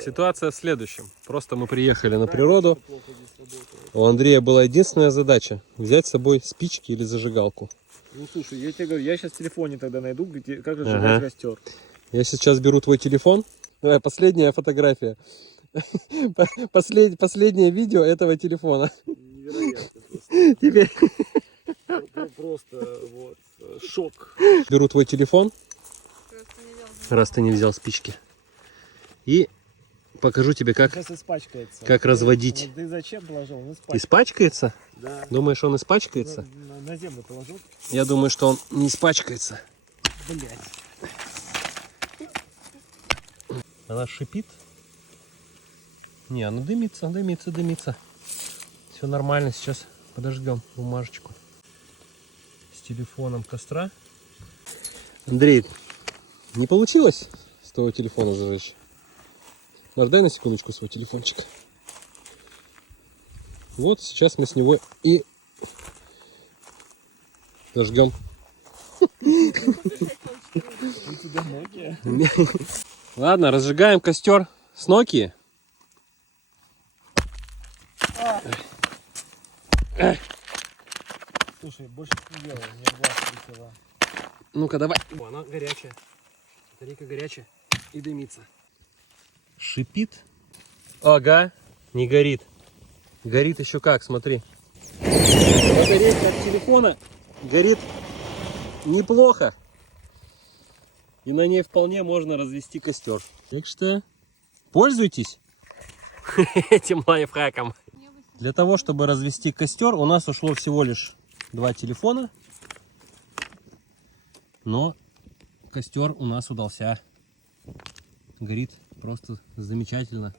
Ситуация в следующем. Просто мы приехали на природу. У Андрея была единственная задача взять с собой спички или зажигалку. Ну слушай, я тебе говорю, я сейчас в телефоне тогда найду, где, как разжигать костер. Я сейчас беру твой телефон. Давай, последняя фотография. Последнее видео этого телефона. Невероятно просто. Теперь Просто вот шок. беру твой телефон, раз ты не взял спички, и покажу тебе, как Испачкается. разводить. Вот ты зачем положил? Он Испачкается? Да. Думаешь, он испачкается? На землю положил? Я думаю, что он не испачкается. Блять. Она шипит. Не, она дымится, дымится, дымится. Все нормально, сейчас подождем бумажечку с телефоном костра. Андрей, не получилось с твоего телефона зажечь? Маш, дай на секундочку свой телефончик. Вот сейчас мы с него и зажгем. Ладно, разжигаем костер с Nokia. Слушай, больше не делай, у меня глаз присела. Ну-ка, давай. О, она горячая. Батарейка горячая и дымится. Шипит. Ага, не горит. Горит еще как, смотри. Батарейка от телефона горит неплохо. И на ней вполне можно развести костер. Так что пользуйтесь этим лайфхаком. Для того, чтобы развести костер, у нас ушло всего лишь 2 телефона. Но костер у нас удался. Горит просто замечательно.